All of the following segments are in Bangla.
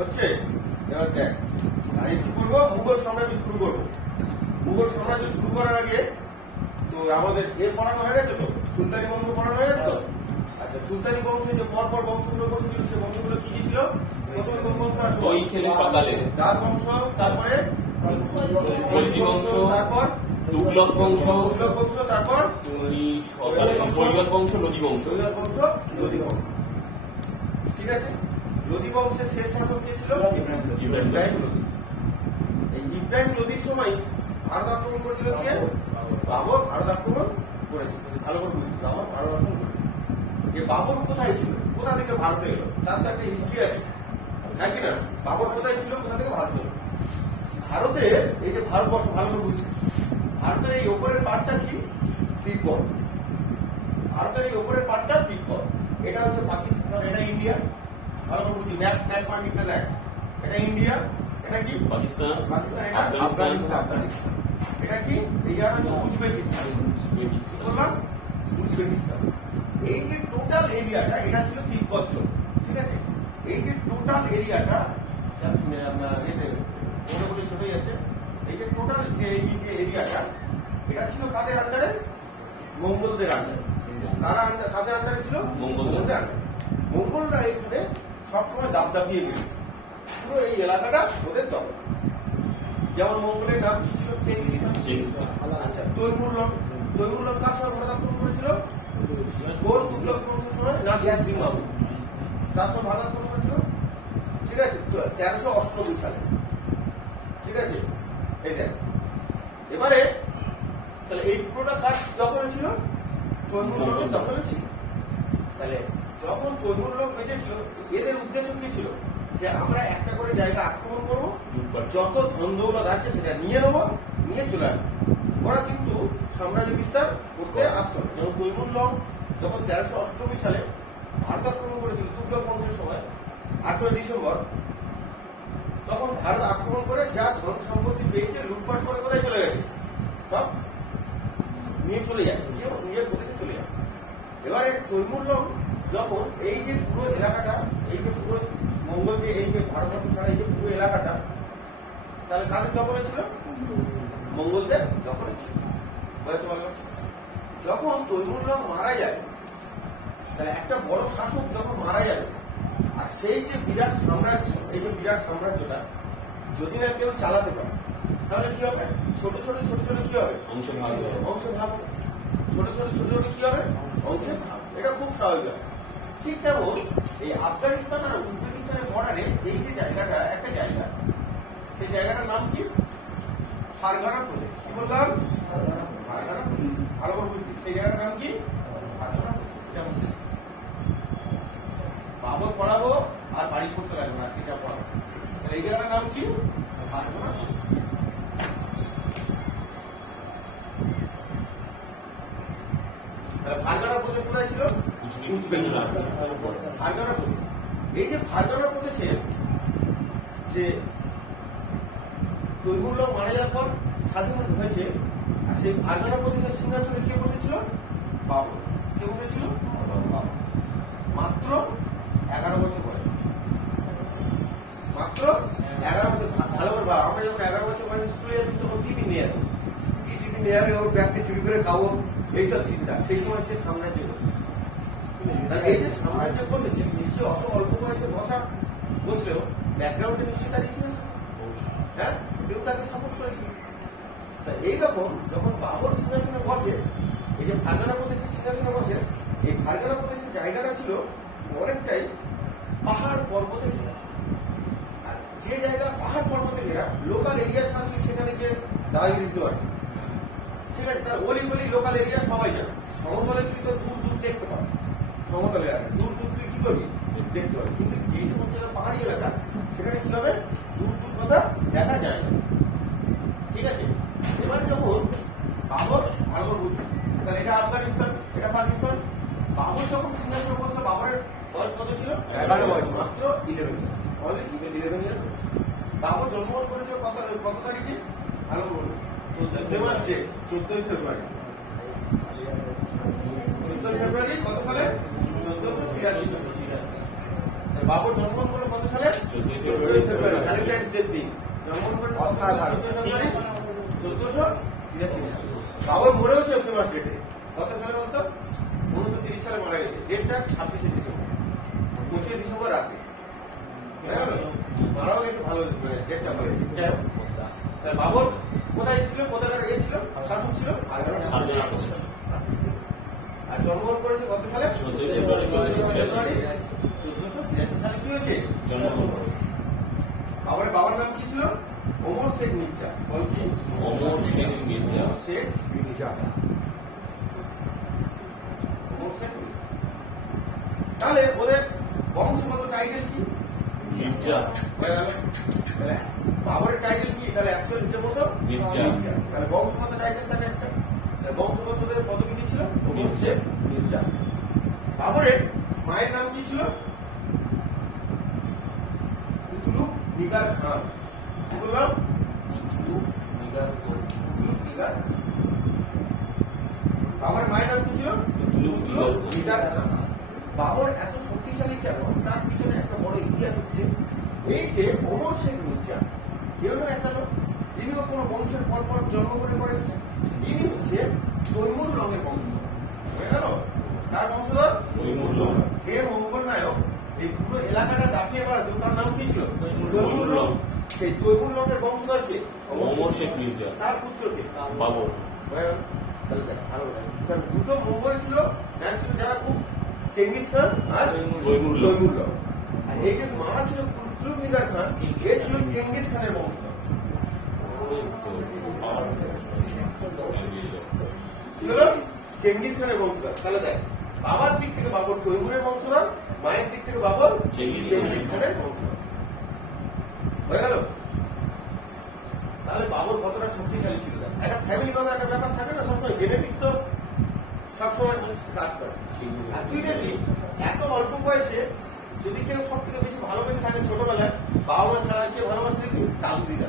হচ্ছে। এবার দেখ আমি কি করবো, মুঘল সাম্রাজ্য শুরু করবো। মুঘল সাম্রাজ্য শুরু করার আগে তো আমাদের পড়ানো হয়ে গেছে, তো সুলতানি বংশ পড়ানো হয়ে গেছে তো। আচ্ছা, সুলতানি বংশে যে পরপর বংশগুলো বসেছিল সে বংশগুলো কি কি ছিল? প্রথমে কোন বংশ আসলো? দাস বংশ, তারপরে বংশ, তারপর তুগলক বংশ, তারপর সৈয়দ বংশ, লোদি বংশ। ঠিক আছে। লোদি বংশের শেষ শাসক কে ছিল? ইব্রাহিম লোদি। এই ইব্রাহিম লোদির সময় ভারত আক্রমণ করেছিল কে? বাবর ভারত আক্রমণ করেছিল। ভালো করে বুঝি, বাবর ভারত আক্রমণ করেছিল। যে বাবর কোথায় ছিল, কোথা থেকে ভারতে এলো, তার তো একটা হিস্ট্রি আছে, হ্যাঁ কিনা? বাবর কোথায় ছিল, কোথা থেকে ভারত এলো? ভারতের এই যে ভারতবর্ষ, ভালো করে বুঝছি, ভারতের এই ওপরের পার্টটা কি? তিব্বত। ভারতের এই ওপরের পার্টটা তিব্বত। এটা হচ্ছে পাকিস্তান, এটা ইন্ডিয়া। ভালো করে বুঝি, ম্যাপ মার্কিংটা দেখ, এটা ইন্ডিয়া, এটা কি পাকিস্তান, এটা আফগানিস্তান। এটা কি এই জায়গাটা হচ্ছে উজবেকিস্তান। বললাম উজবেকিস্তান। এই যে টোটাল এরিয়াটা এটা ছিল তিব্বত জোন। ঠিক আছে। এই যে টোটাল এরিয়াটা জাস্ট আপনার এতে মোটামুটি ছোট যাচ্ছে। এই যে টোটাল যে এই যে এরিয়াটা এটা ছিল কাদের আন্ডারে? মঙ্গলদের আন্ডারে। তারা কাদের আন্ডারে ছিল? মঙ্গলদের আন্ডারে। মঙ্গলরা এখানে সবসময় দাবদাবিয়ে বেরিয়েছে, পুরো এই এলাকাটা ওদের দখল। যেমন মঙ্গলের নাম কি ছিল? Genghis Khan. আচ্ছা, তৈমুরলক কার সময় ভারত আক্রমণ করেছিল? কোন তুগলক বংশের সময়? নাসিরউদ্দিন মাহমুদ। তার সময় ভারত আক্রমণ করেছিল। ঠিক আছে, 1398 সালে। ঠিক আছে। এই দেখ এবারে তাহলে এই পুরোটা কাজ দখলে ছিল? তৈমুরলকের দখলে ছিল। তাহলে যখন তৈমুরলক বেঁচেছিল এদের উদ্দেশ্য কি ছিল? যে আমরা একটা করে জায়গা আক্রমণ করবো, যত ধন দৌলত আছে সেটা নিয়ে নেবো, নিয়ে চলে আসবো। ওরা কিন্তু সাম্রাজ্য বিস্তার করতে আসতো না। যেমন তৈমুরলক যখন 1398 সালে ভারত আক্রমণ করেছিল তুগলক বংশের সময় 8ই ডিসেম্বর, তখন ভারত আক্রমণ করে যা ধন সম্পত্তি পেয়েছে লুটপাট করে কোথায় চলে গেছে? সব নিয়ে চলে যায়, নিজের প্রদেশে চলে যায়। এবারে তৈমুরলক যখন এই যে পুরো এলাকাটা, এই যে পুরো মঙ্গল যে এই যে ভারতবর্ষ ছাড়া এই যে পুরো এলাকাটা, তাহলে কাদের দখলে ছিল? মঙ্গলদের দখলে ছিল। বুঝতে পারলাম? যখন তৈমুরলক মারা যায়, তাহলে একটা বড় শাসক যখন মারা যাবে, আর সেই যে বিরাট সাম্রাজ্য, এই যে বিরাট সাম্রাজ্যটা যদি না কেউ চালাতে পারে, তাহলে কি হবে? ছোট ছোট কি হবে? অংশে ভাগ। ছোট ছোট কি হবে? অংশে ভাগ। এটা খুব স্বাভাবিক। ঠিক তেমন এই আফগানিস্তান আর উজবেকিস্তানের বর্ডারে এই যে জায়গাটা, একটা জায়গা, সেই জায়গাটার নাম কি? ফারগানা প্রদেশ। কি বললাম? ফারগানা প্রদেশ। ভালো করে বুঝছি, সেই জায়গাটার নাম কি? ফারগানা প্রদেশ। বাবর পড়াবো আর বাড়ি করতে লাগবে না, সেটা পড়াবো। এই জায়গাটার নাম কি? ফারগানা প্রদেশ। ফারগানা প্রদেশ কোথায় ছিল? ফারগানা প্রদেশ। এই যে ফারগানা প্রদেশে যে তৈমুরলক মারা যাওয়ার পর স্বাধীন হয়েছে, আর সেই ফারগানা প্রদেশের সিংহাসনে কে বসেছিল? বাবর। কে বসেছিল? বাবর। মাত্র 11 বছর বয়স। মাত্র 11 বছর। ভালো করে বাবা, আমরা যখন 11 বছর বয়সে স্কুলে যেতাম তখন টিফিন নিয়ে যেতাম। কি টিফিন নিয়ে যাবে? ওর ব্যাগকে চুরি করে খাবো, এইসব চিন্তা। সেই সময় সে সাম্রাজ্য করেছে। এই যে সাম্রাজ্য করেছে, নিশ্চয়ই অত অল্প বয়সে বসলেও ব্যাকগ্রাউন্ডে নিশ্চয়ই তার ইতিহাস আছে। হ্যাঁ, কেউ তাকে সাপোর্ট করেছিল। এইরকম যখন বাবর সিংহাসনে বসে, এই যে ফারগানা প্রদেশের সিংহাসনে বসে, এই ফারগানা প্রদেশের জায়গাটা ছিল অনেকটাই পাহাড় পর্বতে ঘেরা। আর যে জায়গা পাহাড় পর্বতে ঘেরা, লোকাল এরিয়া ছাড়া তুই সেখানে গিয়ে দাঁড়িয়ে দিতে পারবি। ঠিক আছে, তার অলি গলি লোকাল এরিয়া সবাই জানে। সমতলে তুই তো দূর দূর দেখতে পাবি, সমতলে দূর দূর তুই কি করবি? দেখতে পাবি। কিন্তু যে সমস্ত পাহাড়ি এলাকা, সেখানে কি হবে? দূর দূর কথা দেখা যায় না। ঠিক আছে। এবার যখন বাবর, ভালো বুঝবে, তাহলে এটা আফগানিস্তান, এটা পাকিস্তান। বাবর যখন সিংহাসনে বসলো, বাবরের বয়স কত ছিল? 11 বয়স। মাত্র 11 ইয়ার্স। Only 11 years. বাবর জন্মগ্রহণ করেছিল কত তারিখে? ভালো বলুন। ফেমাস ডে 14 ফেব্রুয়ারি। 14 ফেব্রুয়ারি কত সালে? 1483 সালে। বাবর জন্মগ্রহণ করলো কত সালে? 14 14 ফেব্রুয়ারি ভ্যালেন্টাইন্স ডে দিন জন্মগ্রহণ করেছে 14 ফেব্রুয়ারি 1483 বাবর মরেওছে ফেমাস ডেটে কত সালে বলতো 1930 সালে মারা গেছে ডেটটা 26শে ডিসেম্বর 25 ডিসেম্বর রাতে মারাও গেছে ভালো ডেটটা ভালো যাই হোক বাবর কোথায় ছিল কোথায় ছিল শাসক ছিল আর জন্মগ্রহণ করেছে কত সালে 14 ফেব্রুয়ারি 1483 সালে কি হয়েছে জন্মগ্রহণ বাবরের বাবার নাম কি ছিল ওমর শেখ মির্জা বল কি ওমর শেখ মির্জা শেখ মির্জা ওমর শেখ মির্জা তাহলে ওদের বংশগত টাইটেল কি মির্জা বাবরের টাইটেল কি তাহলে অ্যাকচুয়াল হিসেবে মতো মির্জা তাহলে বংশগত টাইটেল থাকে একটা বংশগতদের পদবী কি ছিল ওমর শেখ মির্জা বাবরের মায়ের নাম কি ছিল কুতলুক নিগার খান কি বললাম কুতলুক নিগার বাবার মায়ের নাম কি ছিল কুতলুক নিগার খান বাবর এত শক্তিশালী কেন তার পিছনে একটা বড় ইতিহাস হচ্ছে এই যে ওমর শেখ মির্জা কেউ না একটা লোক ইনিও কোনো বংশের পর জন্মগ্রহণ করেছে ইনি হচ্ছে তৈমুর রঙের বংশধর হয়ে গেল তার বংশধর সে মঙ্গল নায়ক এই পুরো এলাকাটা দাপিয়ে বেড়াতো তার নাম কি ছিল তৈমুর রং সেই তৈমুর রঙের বংশধরকে ওমর শেখ মির্জা তার পুত্রকে বাবর হয়ে গেল তাহলে দেখ ভালো কারণ দুটো মঙ্গল ছিল ছিল যারা খুব চেঙ্গিস খান আর তৈমুর রং আর এই যে মারা ছিল কুতলুক নিগার খান এ ছিল চেঙ্গিস খানের বংশধর চেঙ্গিস খানের বংশধর তাহলে দেখ বাবার দিক থেকে বাবর তৈমুরের বংশধর মায়ের দিক থেকে বাবর চেঙ্গিস খানের বংশধর হয়ে গেল তাহলে বাবর কতটা শক্তিশালী ছিল একটা ফ্যামিলি কথা একটা ব্যাপার থাকে না সবসময় জেনেটিক্স তো সবসময় কাজ করে আর তুই দেখবি এত অল্প বয়সে যদি কেউ সব থেকে বেশি ভালোবেসে থাকে ছোটবেলায় বাবা মা ছাড়া কে ভালোবাসে দেখবি দাদু দিদা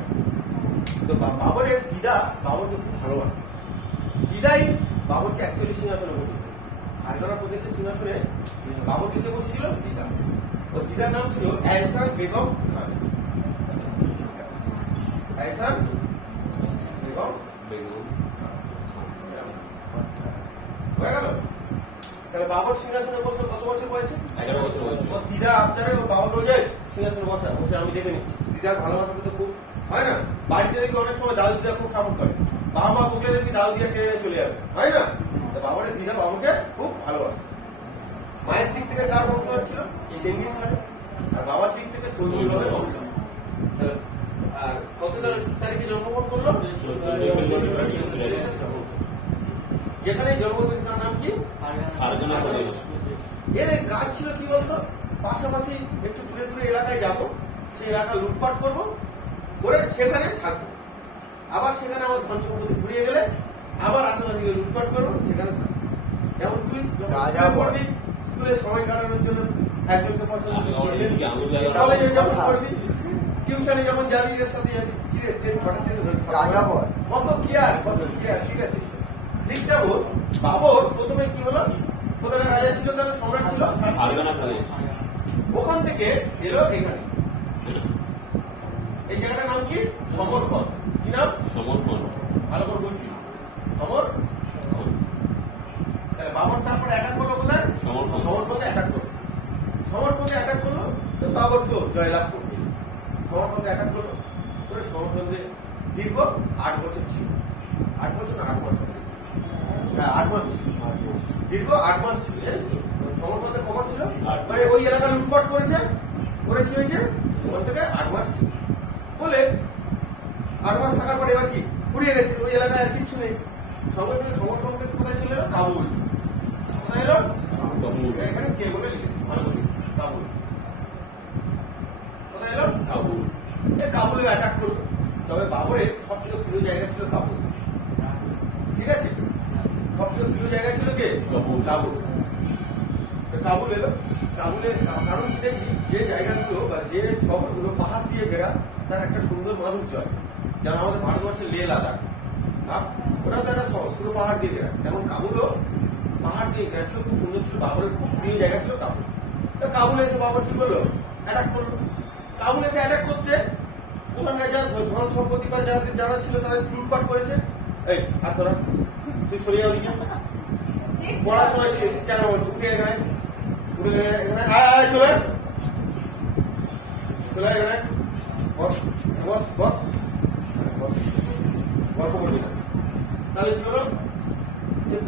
তো বাবরের দিদা বাবরকে খুব ভালোবাসে দিদাই বাবরকে অ্যাকচুয়ালি সিংহাসনে বসেছিল হারগানা প্রদেশের সিংহাসনে বাবরকে কে বসেছিল দিদা ও দিদার নাম ছিল এহসান বেগম খান এহসান বেগম হয়ে গেল তাহলে বাবর সিংহাসনে বসে কত বছর বয়সে 11 বছর বয়সে ও দিদা আবদারে ও বাবা রোজ সিংহাসনে বসে আমি দেখে নিচ্ছি দিদার ভালোবাসা তো খুব হয় না বাড়িতে দেখি অনেক সময় দাদু দিদা খুব সাপোর্ট করে বাবা মা বকলে দেখি দাদু দিদা টেনে চলে যাবে হয় না বাবারের দিদা বাবাকে খুব ভালোবাসে মায়ের দিক থেকে কার বংশধর ছিল চেঙ্গিস খান আর বাবার দিক থেকে তৈমুর রঙের বংশধর আর কত তারিখে জন্মগ্রহণ করলো 14 ফেব্রুয়ারি 1983 যেখানে জন্মগ্রহণ তার নাম কি হারগানা প্রদেশ এর কাজ ছিল কি বলতো পাশাপাশি একটু দূরে দূরে এলাকায় যাবো সেই এলাকা লুটপাট করবো করে সেখানে থাকবো আবার সেখানে আমার ধন সম্পত্তি ফুরিয়ে গেলে আবার আশেপাশে লুটপাট করবো সেখানে থাকবো যেমন তুই পড়বি স্কুলে সময় কাটানোর জন্য একজনকে পছন্দ তাহলে যখন পড়বি টিউশনে যখন যাবি এর সাথে যাবি কত কেয়ার ঠিক আছে ঠিক যেমন বাবর প্রথমে কি হলো কোথায় রাজা ছিল তাহলে সম্রাট ছিল হারগানা প্রদেশ ওখান থেকে এলো এখানে এই জায়গাটার নাম কি সমরখন কি নাম সমর্পণ ভালো করে বুঝবি সমরখন তাহলে বাবর তারপর অ্যাটাক করলো কোথায় সমরখন্দে অ্যাটাক করলো সমরখন্দে অ্যাটাক করলো তো বাবর তো জয়লাভ করবে সমরখন্দে অ্যাটাক করলো করে সমরখন্দে দীর্ঘ 8 বছর ছিল 8 বছর না 8 মাস হ্যাঁ 8 মাস ছিল দীর্ঘ 8 মাস ছিল জানিস তো সমরখন্দে খবর ছিল মানে ওই এলাকা লুটপাট করেছে করে কি হয়েছে ওখান থেকে 8 মাস ছিল বলে 8 মাস থাকার পরে এবার কি ফুরিয়ে গেছে ওই এলাকায় আর কিছু নেই সঙ্গে সঙ্গে সমরখন্দে কোথায় চলে এলো কাবুল কোথায় এলো এখানে কে বলে লিখেছে ভালো করে কাবুল কোথায় এলো কাবুল কাবুলে অ্যাটাক করলো তবে বাবরের সব থেকে প্রিয় জায়গা ছিল কাবুল ঠিক আছে সবচেয়ে প্রিয় জায়গা ছিল কে কাবুল কাবুল এলো কাবুলের কারণ কি দেখি যে জায়গাগুলো বা যে শহরগুলো পাহাড় দিয়ে ঘেরা তার একটা সুন্দর মাধুর্য আছে যেমন আমাদের ভারতবর্ষের লে লাদাখ ওরা তো একটা শহর পুরো পাহাড় দিয়ে ঘেরা যেমন কাবুলও পাহাড় দিয়ে ঘেরা ছিল খুব সুন্দর ছিল বাবরের খুব প্রিয় জায়গা ছিল কাবুল তো কাবুলে এসে বাবর কি করলো অ্যাটাক করলো কাবুল এসে অ্যাটাক করতে ওখানকার যা ধন সম্পত্তি বা যারা ছিল তারা লুটপাট করেছে। এই আচ্ছা না তুই সরিয়ে যাবি পড়ার সময় কেন উঠে এখানে এখানে চলে চলে এখানে বস বস বস গল্প করবি না। তাহলে কি হলো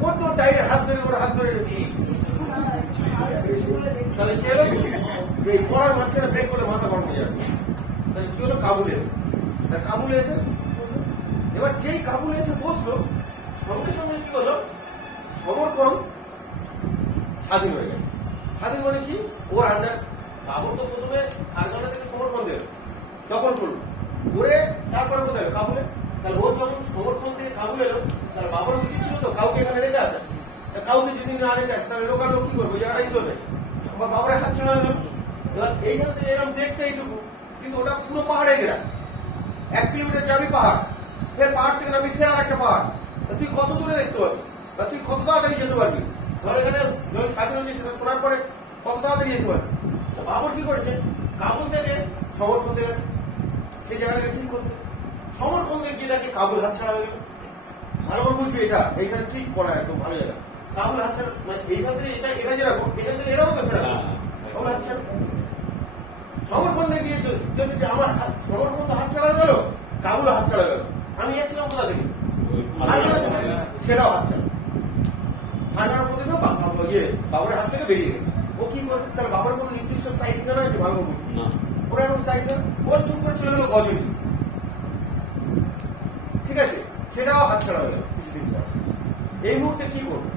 কত টাইয়ের হাত ধরে ওর হাত ধরে তাহলে কি হলো এই পড়ার মাঝখানে ব্রেক করে মাথা গরম হয়ে যাবে। তাহলে কি হলো কাবুলে কাবুলে এসে এবার যেই কাবুলে এসে বসলো সঙ্গে সঙ্গে কি হলো সমর্পণ স্বাধীন হয়ে গেছে। স্বাধীন মানে কি ওর আন্ডার বাবর তো প্রথমে ফারগানা থেকে সমর্পণ দিল দখল করলো করে তারপরে কোথায় কাবুলে। তাহলে ও যখন সমর্পণ থেকে কাবুল এলো তাহলে বাবার উচিত ছিল তো কাউকে এখানে রেখে আসে। কাউকে যদি না রেখে আসে তাহলে লোকাল লোক কি করবো জায়গাটাই চলবে আমার বাবার হাত ছেড়ে গেল। এবার এইখান থেকে এরকম দেখতে এইটুকু কিন্তু ওটা পুরো পাহাড়ে ঘেরা 1 কিলোমিটার যাবি পাহাড় ফের পাহাড় থেকে নামি ফের আর একটা পাহাড় তুই কত দূরে দেখতে পারবি বা তুই কত তাড়াতাড়ি যেতে পারবি ধর এখানে স্বাধীন হয়েছে সেটা শোনার পরে কত তাড়াতাড়ি যেতে পারবি। বাবর কি করেছে কাবুল থেকে সমর্পণ দিয়ে গেছে সেই জায়গাটাকে ঠিক করতে সমর্পণ গিয়ে দেখে কাবুল হাত ছাড়া হয়ে গেল। ভালো করে বুঝবি এটা এইখানে ঠিক করা একদম ভালো জায়গা কাবুল হাত ছাড়া মানে এইখান থেকে এটা যেরকম এখান থেকে এরকম তো সেরকম কাবুল হাত ছাড়া সমর্পণ গিয়ে যদি যে আমার সমর্পণ তো হাত ছাড়া গেল কাবুল হাত ছাড়া গেল আমি এসেছিলাম কোথা থেকে সেটাও হাত ছাড়া ফারগানার মধ্যে ইয়ে বাবরের হাত থেকে বেরিয়ে গেছে। ও কি করবে তার বাবার কোনো নির্দিষ্ট স্থায়ী ঠিকানা আছে ভালো করে বুঝবি ওরা এখন স্থায়ী ও চুপ করে চলে গেল গজনী ঠিক আছে সেটাও হাত ছাড়া হয়ে গেল কিছুদিন পর। এই মুহূর্তে কি করবে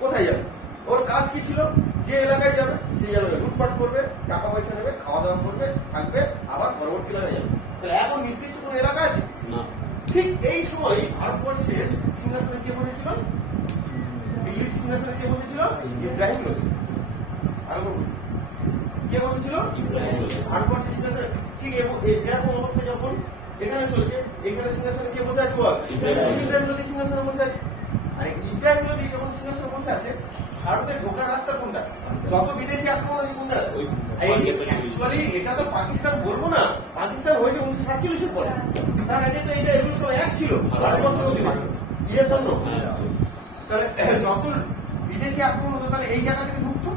কোথায় যাবে ওর কাজ কি ছিল যে এলাকায় যাবে সেই এলাকায় লুটপাট করবে টাকা পয়সা নেবে খাওয়া দাওয়া করবে থাকবে আবার পরবর্তী এলাকায় যাবে। তাহলে এখন নির্দিষ্ট কোন এলাকা আছে ঠিক এই সময় ভারতবর্ষের সিংহাসনে কে বসেছিল দিল্লির সিংহাসনে কে বসেছিল ইব্রাহিম লোধি কে বসেছিল ভারতবর্ষের সিংহাসনে ঠিক এরকম অবস্থা যখন এখানে চলছে এখানে সিংহাসনে কে বসে আছে বল ইব্রাহিম লোধি সিংহাসনে বসে আছে। আর ইব্রাহিম লোধি যখন সিংহাসনে বসে আছে ভারতে ঢোকার রাস্তা কোনটা যত বিদেশি আক্রমণ আছে কোনটা অ্যাকচুয়ালি এটা তো পাকিস্তান বলবো না পাকিস্তান হয়েছে 1947 পরে তার আগে তো এটা এগুলো সব এক ছিল ভারতবর্ষের অধিবাসী ইয়েস অর নো। তাহলে যত বিদেশি আক্রমণ হতো তাহলে এই জায়গা থেকে ঢুকতো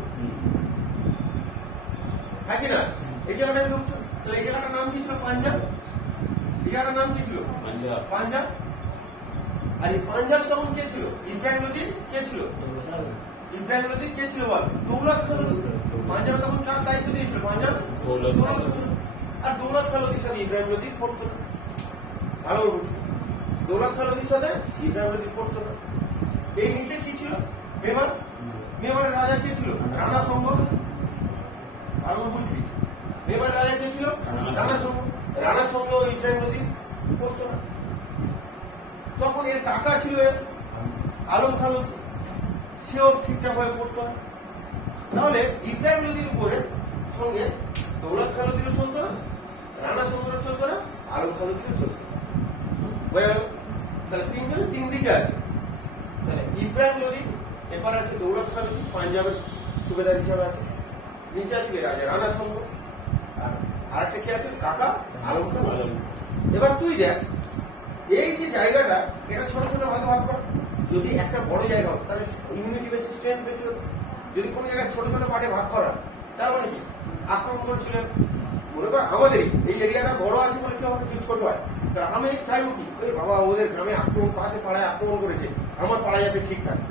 হ্যাঁ কি না এই জায়গাটায় ঢুকতো। তাহলে এই জায়গাটার নাম কি ছিল পাঞ্জাব এই জায়গাটার নাম কি ছিল পাঞ্জাব। আর এই পাঞ্জাবে তখন কে ছিল ইব্রাহিম লোধি কে ছিল ইব্রাহিম লোধি কে ছিল বল দৌলত খান লোধি। পাঞ্জাবে তখন কার দায়িত্ব দিয়েছিল পাঞ্জাব আর দৌলত খান লোধির সাথে ইব্রাহিম লোধি পড়তো না ভালো বুঝছি দৌলত খান লোধির সাথে ইব্রাহিম লোধি পড়তো না। এই নিচে কি ছিল মেবার মেবারের রাজা কে ছিল রানা সঙ্গ ভালো বুঝবি মেবারের রাজা কে ছিল রানা সঙ্গ ইব্রাহিম লোধি পড়তো না। তখন এর টাকা ছিল আলম খান সেও ঠিকঠাক ভাবে পড়তো না। তাহলে ইব্রাহিম লোধির উপরে সঙ্গে দৌলত খান লোধিরও চলতো না রানা সঙ্গেরও চলতো না আলম খান লোধিরও চলতো না হয়ে গেল। তাহলে তিনজনে তিন দিকে আছে। তাহলে ইব্রাহিম লোধি এবার আছে দৌলত খান লোধি পাঞ্জাবের সুবেদার হিসাবে আছে নিচে আছে রাজা রানা সঙ্গ আর আরেকটা কি আছে কাকা আলম খান। এবার তুই দেখ এই যে জায়গাটা এটা ছোট ছোট ভাগে ভাগ কর যদি একটা বড় জায়গা হতো তাহলে ইমিউনিটি বেশি স্ট্রেংথ বেশি হতো। যদি কোনো জায়গায় ছোট ছোট পার্টে ভাগ করা তার মানে কি আক্রমণ করেছিলেন মনে কর আমাদের এই এরিয়াটা বড় আছে বলে কি আমাকে ছোট হয় তা আমি চাইবো কি ওই বাবা ওদের গ্রামে আক্রমণ পাশে পাড়ায় আক্রমণ করেছে আমার পাড়া যাতে ঠিক থাকে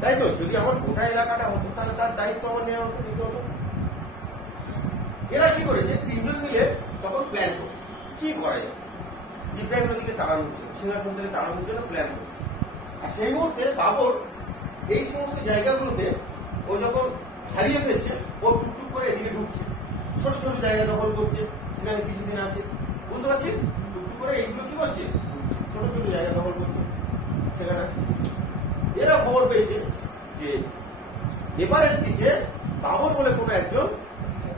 তাই তো। যদি আমার গোটা এলাকাটা হতো তাহলে তার দায়িত্ব আমার নেওয়া হতো নিতে হতো। এরা কি করেছে তিনজন মিলে তখন প্ল্যান করেছে কি করা যায় ইব্রাহিম লোধিকে তাড়ানোর জন্য সিংহাসন থেকে তাড়ানোর জন্য প্ল্যান করছে। আর সেই মুহূর্তে বাবর এই সমস্ত জায়গাগুলোতে ও যখন হারিয়ে ফেলছে ও টুকটুক করে এদিকে ঢুকছে ছোট ছোট জায়গা দখল করছে যেখানে কিছুদিন আছে বুঝতে পারছি টুকটুক করে এইগুলো কি করছে ছোট ছোট জায়গা দখল করছে সেখানে আছে। এরা খবর পেয়েছে যে এবারের দিকে বাবর বলে কোনো একজন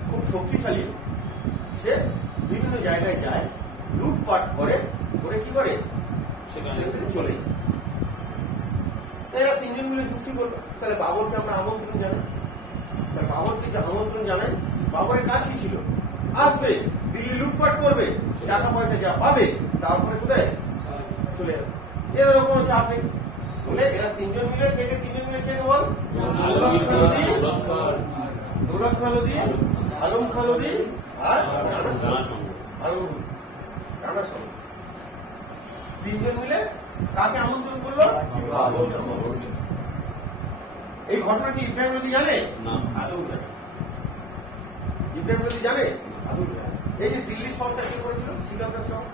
খুব শক্তিশালী সে বিভিন্ন জায়গায় যায় লুটপাট করে করে কি করে সেখান থেকে চলে যায়। এরা তিনজন মিলে চুক্তি করলো তাহলে বাবরকে আমরা আমন্ত্রণ জানাই। তাহলে বাবরকে যে আমন্ত্রণ জানাই বাবরের কাজ কি ছিল আসবে, দিল্লি লুটপাট করবে, টাকা পয়সা যা পাবে, তারপরে কোথায় চলে যাবে। এদের কোনো চাপ নেই। বলে এরা তিনজন মিলে কে বল? দৌলত খাঁ লোধি, আলম খাঁ লোধি আর রানা সামন্ত। তিনজন মিলে কাকে আমন্ত্রণ করলো? এই ঘটনাটি ইব্রাহিম লোধি জানে? আদৌ জানে। ইব্রাহিম লোধি জানে? আদৌ জানে। এই যে দিল্লি শহরটা কে করেছিল? সিকান্দার শহর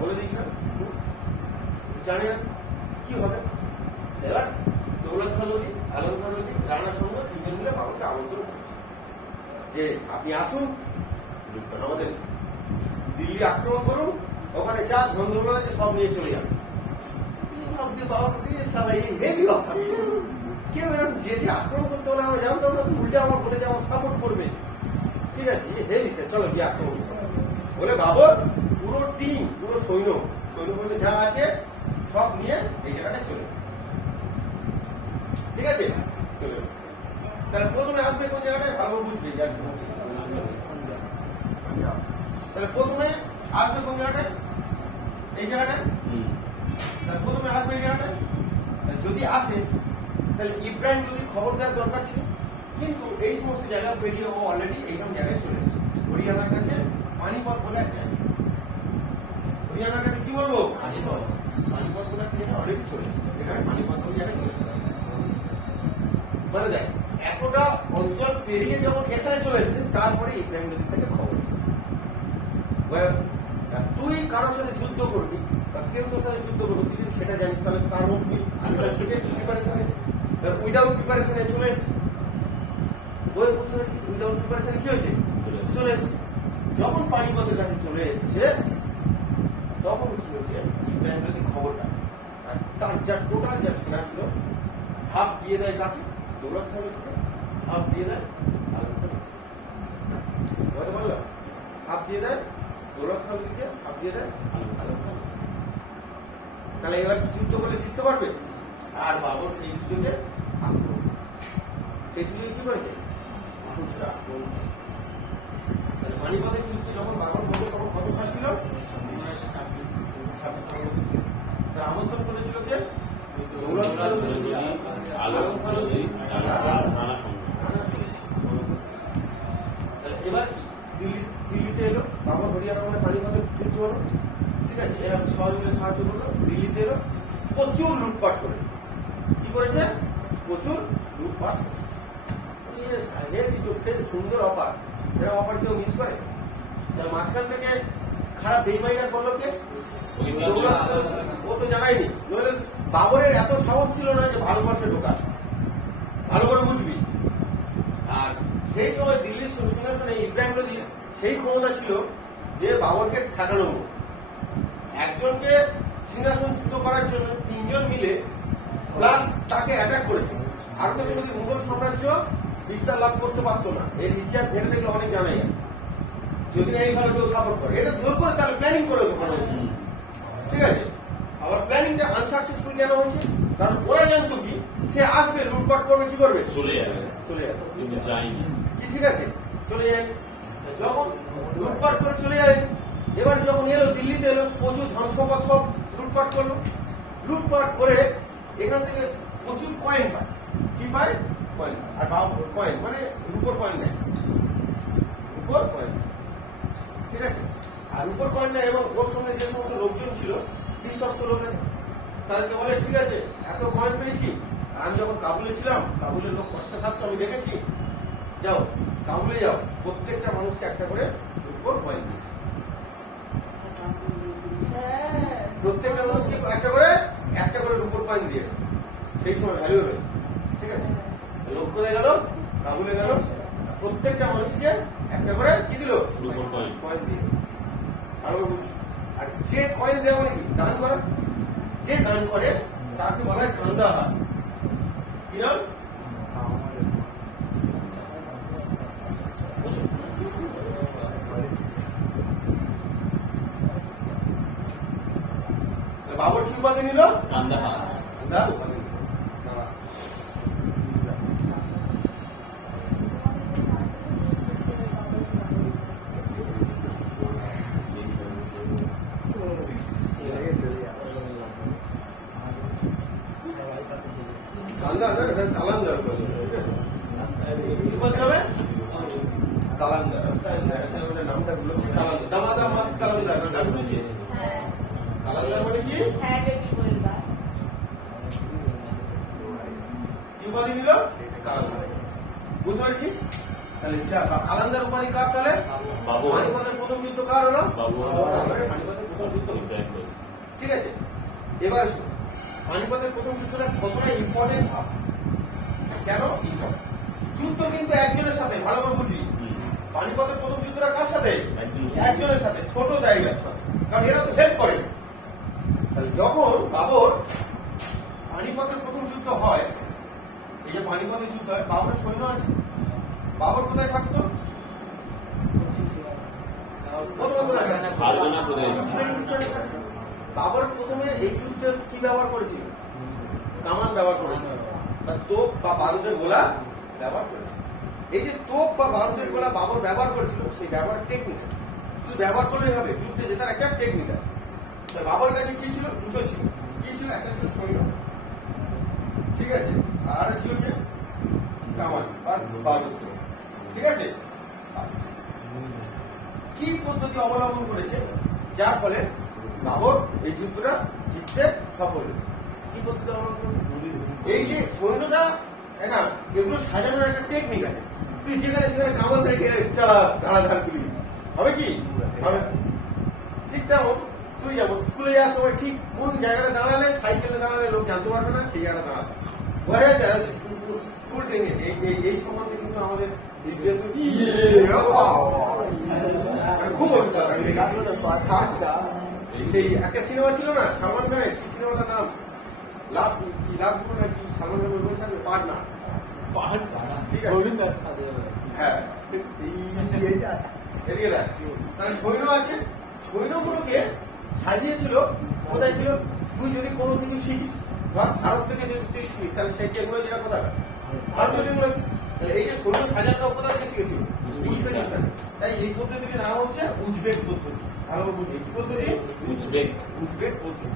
বলে দিয়েছিলাম, জানে না কি হবে। এবার দৌলত খাঁ লোধি, আলম খাঁ লোধি, রানা সামন্ত তিনজন মিলে বাবাকে আমন্ত্রণ করেছে যে আপনি আসুন, আমাদের দিল্লি আক্রমণ করুন, ওখানে যা ধন দৌলত আছে সব নিয়ে চলে যাবে। বাবাকে দিয়ে সালাই হেভি ব্যাপার। কেউ এরকম যে আক্রমণ করতে হলে আমরা জানতাম না, উল্টে আমার বলে যে আমার সাপোর্ট করবে। ঠিক আছে, হেভি, চলো গিয়ে আক্রমণ বলে বাবর পুরো টিম, পুরো সৈন্য যা আছে সব নিয়ে এই জায়গাটায় চলে। ঠিক আছে, চলে। তাহলে প্রথমে আসবে কোন জায়গাটায়? ভালো বুঝবে। তাহলে প্রথমে আসবে কোন জায়গাটায়? এই জায়গাটায়। তাহলে প্রথমে আসবে এই জায়গাটায়। যদি আসে তাহলে ইব্রাহিম লোধি খবর দেওয়ার দরকার ছিল, কিন্তু এই সমস্ত জায়গা পেরিয়ে ও অলরেডি এইসব জায়গায় চলে এসেছে। হরিয়ানার কাছে পানিপথ বলে এক জায়গা। হরিয়ানার কাছে কি বলবো? পানিপথ বলে এক জায়গা অলরেডি চলে এসেছে। এখানে পানিপথ বলে জায়গায় চলে এসেছে। মানে দেখ, এতটা অঞ্চল পেরিয়ে যখন এখানে চলে এসেছে, তারপরে ইব্রাহিম লোধির কাছে খবর এসেছে তুই কারোর সাথে যুদ্ধ করবি বা কেউ তোর সাথে যুদ্ধ করবি, তুই যদি সেটা জানিস তাহলে তার মধ্যে প্রিপারেশনে উইদাউট প্রিপারেশনে চলে এসেছে। উইদাউট প্রিপারেশনে কি হয়েছে? চলে এসেছে। যখন পানিপথের কাছে চলে এসেছে তখন কি হয়েছে? ইব্রাহিম লোধি খবরটা তার যা টোটাল যা সেনা ছিল হাফ দিয়ে দেয় কাকে? দৌলত খাঁ লোধিকে। হাফ দিয়ে দেয় আলম খাঁ লোধিকে। বললাম হাফ দিয়ে দেয় দৌলত খাঁ লোধিকে, হাফ দিয়ে দেয় আলম খাঁ লোধিকে। তাহলে এবার কি যুদ্ধ করলে জিততে পারবে? আর বাবর সেই সুযোগে আক্রমণ, সেই সুযোগে কি করেছে? আক্রমণ। তাহলে পানিপথের যুদ্ধ যখন বাবর বলবে তখন কত সাল ছিল? তার আমন্ত্রণ করেছিল কে? দৌলত খাঁ লোধি, আলম খাঁ লোধি, রানা সামন্ত। তাহলে এবার কি দিল্লিতে এলো বাবর, হরিয়ানা মানে পানিপথের যুদ্ধ হলো। ঠিক আছে, এরা সবাই মিলে সাহায্য করলো। দিল্লিতে এলো, প্রচুর লুটপাট করেছে। কি করেছে? প্রচুর লুটপাট। সুন্দর অফার, এরা অফার কেউ মিস করে? তার মাঝখান থেকে খারাপ বেইমাইনা করলো কে? ও তো জানায়নি। নইলে বাবরের এত সাহস ছিল না যে ভারতবর্ষে ঢোকা। ভালো করে বুঝবি। আর সেই সময় দিল্লির সিংহাসনে ইব্রাহিম লোধি সেই ক্ষমতা ছিল যে বাবরকে ঠেকানো। একজনকে সিংহাসনচ্যুত করার জন্য তিনজন মিলে প্লাস তাকে অ্যাটাক করেছে। আর তো যদি মুঘল সাম্রাজ্য বিস্তার লাভ করতে পারতো না। এর ইতিহাস ঘেটে দেখলে অনেক জানা যায়। যদি না এইভাবে কেউ সাপোর্ট করে, এটা জোর করে তাহলে প্ল্যানিং করে দোকানো হয়েছে। ঠিক আছে, আবার প্ল্যানিংটা আনসাকসেসফুল কেন হয়েছে? কারণ ওরা জানতো কি সে আসবে, লুটপাট করবে, কি করবে? চলে যাবে। ঠিক আছে, চলে যাবে। যখন লুটপাট করে চলে যাবে, এবার যখন এলো দিল্লিতে এলো, প্রচুর ধন সম্পদ সব লুটপাট করলো। লুটপাট করে এখান থেকে প্রচুর কয়েন পায়। কি পায়? কয়েন। আর কয়েন মানে রূপোর কয়েন নেয়, রূপোর কয়েন। ঠিক আছে, আর রূপোর কয়েন নেয়। এবং ওর সঙ্গে যে সমস্ত লোকজন ছিল, বিশ্বস্ত লোক আছে, তাদেরকে বলে ঠিক আছে এত কয়েন পেয়েছি, আর আমি যখন কাবুলে ছিলাম, কাবুলের লোক কষ্ট থাকতো, আমি দেখেছি, যাও কাবুলে যাও, প্রত্যেকটা মানুষকে একটা করে রূপোর কয়েন দিয়েছি। প্রত্যেকটা মানুষকে একটা করে রূপোর কয়েন দিয়েছে। সেই সময় ভ্যালু হবে। ঠিক আছে, লোক কোথায় গেল? কাবুলে গেল, প্রত্যেকটা মানুষকে একটা করে কি দিল? কয়েন দিয়ে। আর যে কয়েন দেওয়া মানে কি? দান করা। যে দান করে তাকে বলা হয় কান্দাহার। কি নাম? বাবর কি উপাধি নিল? কান্দাহার। উপাধি নিল। এটা কালান্দার বলে, ঠিক আছে? কি বলতে হবে? কালান্দার। নামটা গুলো কালান্দার। দামাদা মাছ কালান্দার, নাম শুনেছিস? কালান্দার মানে কি? কি উপাধি নিল? কালান্দার। বুঝতে পারছিস? তাহলে কালান্দার উপাধি কার তাহলে? বাবু। পানিপথের প্রথম যুদ্ধ কার হলো? বাবু। পানিপথের প্রথম যুদ্ধ। ঠিক আছে, এবার পানিপথের প্রথম যুদ্ধটা কতটা ইম্পর্টেন্ট ভাব, কেন ইম্পর্টেন্ট? যুদ্ধ কিন্তু একজনের সাথে, ভালো করে বুঝলি। পানিপথের প্রথম যুদ্ধটা কার সাথে? একজনের সাথে, ছোট জায়গার সাথে, কারণ এরা তো হেল্প করে। তাহলে যখন বাবর পানিপথের প্রথম যুদ্ধ হয়, এই যে পানিপথের যুদ্ধ হয়, বাবরের সৈন্য আছে। বাবর কোথায় থাকতো? ফারগানা প্রদেশ। বাবর প্রথমে এই যুদ্ধে কি ব্যবহার করেছিল? কামান ব্যবহার করেছিল, বা তোপ বা বারুদের গোলা ব্যবহার করেছিল। এই যে তোপ বা বারুদের গোলা বাবর ব্যবহার করেছিল, সেই ব্যবহার টেকনিক আছে। শুধু ব্যবহার করলেই হবে, যুদ্ধে জেতার একটা টেকনিক আছে। বাবর কাছে কি ছিল? দুটো ছিল। কি ছিল? একটা ছিল সৈন্য, ঠিক আছে, আর একটা ছিল কি? কামান বা বারুদ, ঠিক আছে। কি পদ্ধতি অবলম্বন করেছে যার ফলে বাবর এই যুদ্ধটা জিততে সফল হয়েছে? কি পদ্ধতি অবলম্বন করেছে? এই যে সৈন্যটা, না, এগুলো সাজানোর একটা টেকনিক আছে। তুই যেখানে সেখানে কামান রেখে ধারাধার তুলি হবে কি? হবে। ঠিক তেমন তুই যেমন স্কুলে যাওয়ার সময় ঠিক কোন জায়গাটা দাঁড়ালে, সাইকেলে দাঁড়ালে লোক জানতে পারবে না, সেই জায়গাটা দাঁড়াবে। স্কুল ট্রেনে এই সম্বন্ধে কিন্তু আমাদের খুব সেই একটা সিনেমা ছিল না সালমান খানের, কি সিনেমাটার নাম? লাভ কি লাভ না কি? সালমান খানের বসে থাকবে পাটনা, ঠিক আছে, হ্যাঁ, এদিকে দেখ। তার সৈন্য আছে, সৈন্যগুলোকে সাজিয়েছিল কোথায় ছিল? তুই যদি কোনো কিছু শিখিস, ধর ভারত থেকে যদি তুই শিখিস, তাহলে সেই টেকনোলজি যেটা কোথায়? ভারতীয় টেকনোলজি। এই যে সৈন্য সাজানোটা কোথা থেকে শিখেছিল? উজবেকিস্তানে। তাই এই পদ্ধতিটির নাম হচ্ছে উজবেক পদ্ধতি। ভালো বুঝলি, কি পদ্ধতি? উজবেক। উজবেক পদ্ধতি।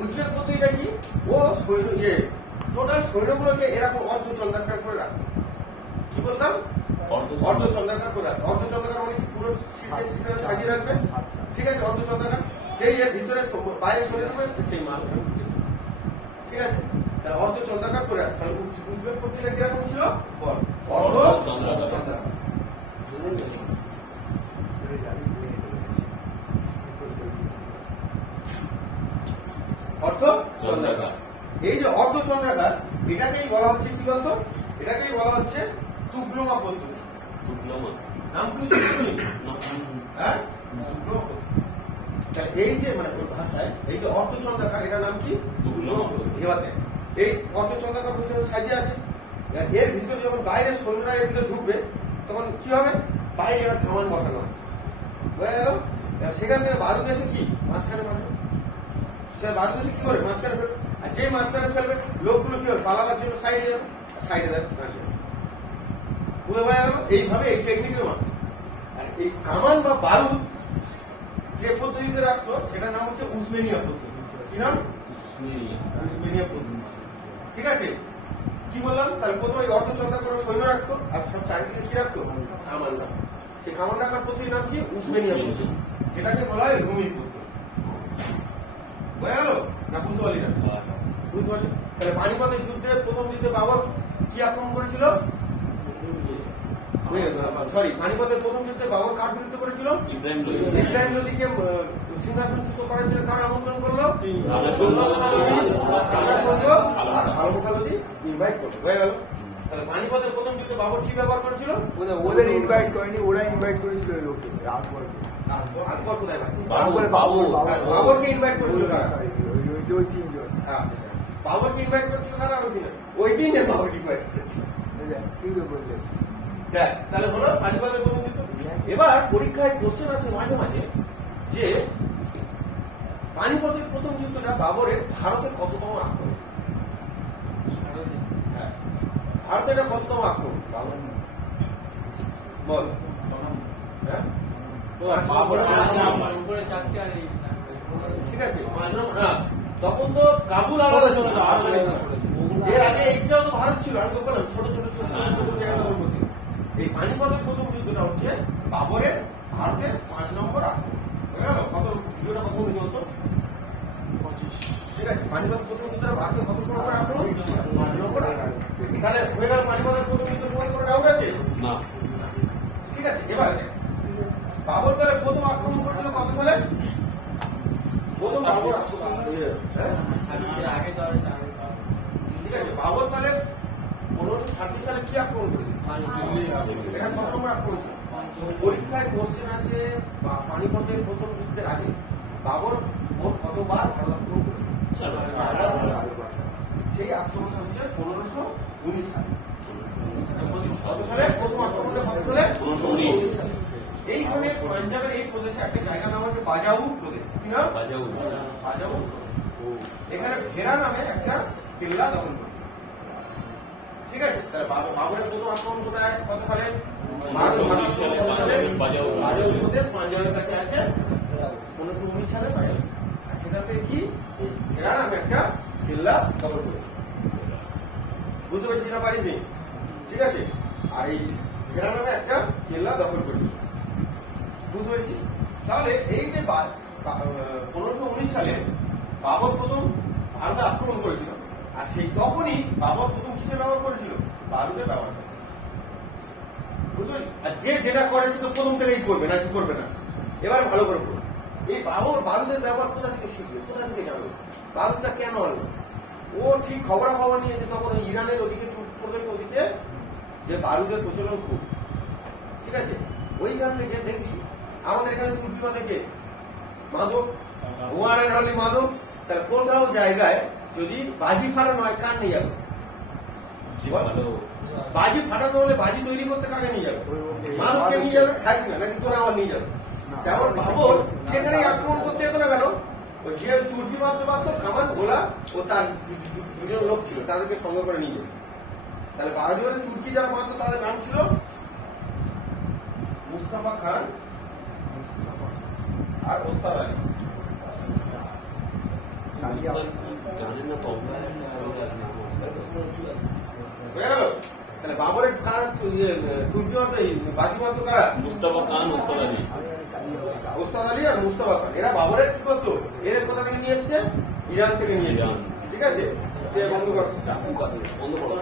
উজবেক পদ্ধতিটা কি? ও সৈন্য টোটাল সৈন্যগুলোকে এরকম অর্ধচন্দ্রাকার করে রাখতো। কি বলতাম? অর্ধচন্দ্রাকার করে রাখতো। অর্ধচন্দ্রাকার মানে পুরো সিটে সাজিয়ে রাখবে, ঠিক আছে, অর্ধচন্দ্রাকার। যেই এর ভিতরে বাইরে সরে রাখবে সেই মাল, ঠিক আছে। তাহলে অর্ধচন্দ্রাকার করে রাখতো। তাহলে উজবেক পদ্ধতিটা কিরকম ছিল? অর্ধচন্দ্রাকার। অর্ধচন্দ্রাকার। এই যে অর্ধচন্দ্রাকার, এটাকেই বলা হচ্ছে কি বলতো? এটাকেই বলা হচ্ছে তুগলমা পদ্ধতি। নাম শুনেছি? হ্যাঁ, তুগলমা পদ্ধতি। এই যে মানে ওই ভাষায় এই যে অর্ধচন্দ্রাকার, এটার নাম কি? তুগলমা পদ্ধতি। এবার দেখ, এই অর্ধচন্দ্রাকার সাজিয়ে আছে, এর ভিতরে যখন বাইরে সৈন্যরা এর ভিতরে ঢুকবে, তখন কি হবে? বাইরে এবার কামান বসানো আছে, বোঝা গেল? সেখান থেকে বারুদ এসে কি মাঝখানে মারবে, সে বারুদ এসে কি করে? মাঝখানে ফেলবে। আর যে মাঝখানে ফেলবে, লোকগুলো কি হবে? পালাবার জন্য সাইডে যাবে, সাইডে দেয় দাঁড়িয়ে আছে। বুঝে বোঝা গেল? এইভাবে এই টেকনিকের মাধ্যমে। আর এই কামান বা বারুদ যে পদ্ধতিতে রাখতো, সেটার নাম হচ্ছে উসমেনিয়া পদ্ধতি। কি নাম? উসমেনিয়া পদ্ধতি, ঠিক আছে। কি বললাম? তাহলে প্রথমে অর্ধচন্দ্রাকার সৈন্য রাখতো, আর সব চারিদিকে কি রাখতো? কামান রাখতো। সেই কামান রাখার পদ্ধতির নাম কি? উসমেনিয়া পদ্ধতি, যেটাকে বলা হয় রুমি পদ্ধতি। বোঝা গেল না? বুঝতে পারলি না? বুঝতে পারলি? তাহলে পানিপথের যুদ্ধে, প্রথম যুদ্ধে বাবর কি আক্রমণ করেছিল? সরি, পানিপথের প্রথম যুদ্ধে বাবর কার বিরুদ্ধে করেছিল? ইব্রাহিম লোদিকে সিংহাসনচ্যুত করার জন্য কার আমন্ত্রণ করলো? ইনভাইট করলো। হয়ে গেল? তাহলে পানিপথের প্রথম যুদ্ধে বাবর কি ব্যবহার করেছিল? ওদের ইনভাইট করেনি, ওরা ইনভাইট করেছিল লোকে, আকবরকে। আকবর কোথায়? বাবরকে ইনভাইট করেছিল কারা? ওই তিনজন। বাবরকে ইনভাইট করেছিল কারা? ওই তিনজন বাবরকে ইনভাইট করেছিল। তুই তো বললে দেখ, তাহলে হলো পানিপথের প্রথম যুদ্ধ। এবার পরীক্ষায় কোশ্চেন আসে মাঝে মাঝে যে পানিপথের প্রথম যুদ্ধটা বাবরের ভারতে কততম আক্রমণ? হ্যাঁ, ভারতে এটা কততম আক্রমণ বল? হ্যাঁ, ঠিক আছে, 5 নম্বর। তখন তো কাবুল আলাদা ছিল তো আফগানিস্তান। এর আগে এইটাও তো ভারত ছিল, আমি তো বললাম ছোট ছোট ছোট ছোট জায়গা দখল করছিল। এই পানিপথের প্রথম যুদ্ধটা হচ্ছে বাবরের ভারতের 5 নম্বর আক্রমণ। হয়ে গেল? কত ভিডিওটা কত মিনিট হতো? 25। ঠিক আছে, পানিপথ প্রথম যুদ্ধটা ভারতের কত নম্বর আক্রমণ? 5 নম্বর আক্রমণ। তাহলে হয়ে গেল পানিপথের প্রথম যুদ্ধ, কোনো ডাউট আছে? না। ঠিক আছে, এবার বাবর তাহলে প্রথম আক্রমণ করেছিল কত সালে? প্রথম বাবর হ্যাঁ ঠিক আছে, বাবর তাহলে 1536 সালে কি আক্রমণ করেছিল? এটা কত নম্বর আক্রমণ ছিল? পরীক্ষায় কোশ্চেন আসে পানিপথের প্রথম যুদ্ধের আগে বাবর মোট কতবার ভারত আক্রমণ করেছিল? সেই আক্রমণটা হচ্ছে 1519 সালে। কত সালে প্রথম আক্রমণটা? কত সালে? 1519 সালে। এইখানে পাঞ্জাবের এই প্রদেশে একটা জায়গা নাম আছে বাজাউর প্রদেশ। কি নাম? বাজাউর। বাজাউর প্রদেশ। এখানে ভেরা নামে একটা কেল্লা দখল করেছে। ঠিক আছে, তাহলে বাবরের প্রথম আক্রমণ কোথায় কত সালে? 1519 সালে বাজাউর। বাজাউর প্রদেশ পাঞ্জাবের কাছে আছে। 1519 সালে বাজাউর। আর সেটাতে কি ভেরা নামে একটা কেল্লা দখল করেছে। বুঝতে পারছি না পারিনি? ঠিক আছে, আর এই ভেরা নামে একটা কেল্লা দখল করেছে। বুঝতে পেরেছি? তাহলে এই যে 1519 সালে বাবর প্রথম ভারতে আক্রমণ করেছিল, আর সেই তখনই বাবর প্রথম কিসের ব্যবহার করেছিল? বারুদের ব্যবহার করে। বুঝতে পেরেছি? আর যে যেটা করে সে তো প্রথম থেকেই করবে না, কি করবে না। এবার ভালো করে করবে। এই বাবর বারুদের ব্যবহার কোথা থেকে শিখবে, কোথা থেকে জানবে, বারুদটা কেন আনবে? ও ঠিক খবরাখবর নিয়ে যে তখন ইরানের ওদিকে প্রদেশ ওদিকে যে বারুদের প্রচলন খুব। ঠিক আছে, ওইখান থেকে দেখবি আমাদের এখানে তুর্কিমা থেকে মাদক, ওয়ানের হলি মাদক। তাহলে কোথাও জায়গায় যদি বাজি ফাটানো হয় কার নিয়ে যাবে? বাজি ফাটানো হলে বাজি তৈরি করতে কাকে নিয়ে যাবে? মাদককে নিয়ে যাবে। খাই না নাকি তোরা আমার নিয়ে যাবে? তেমন বাবর সেখানেই আক্রমণ করতে যেত না কেন? ওই যে তুর্কি মারতে পারতো কামান গোলা ও তার দুজন লোক ছিল, তাদেরকে সঙ্গে করে নিয়ে যেত। তাহলে বাহাদুরের তুর্কি যারা মারতো তাদের নাম ছিল মুস্তাফা খান আর ওস্তাদ আলী। জানেন না তো। হয়ে গেল? তাহলে বাবরের কার তুর্কি মারতো বাজি মারতো কারা? মুস্তাফা খান, ওস্তাদ আলী। ওস্তাদ আলী আর মুস্তাফা খান। এরা বাবরের কি করতো? এদের কোথা থেকে নিয়ে এসছে? ইরান থেকে নিয়ে এসছে। ঠিক আছে, বন্ধ কর। বন্ধ করো।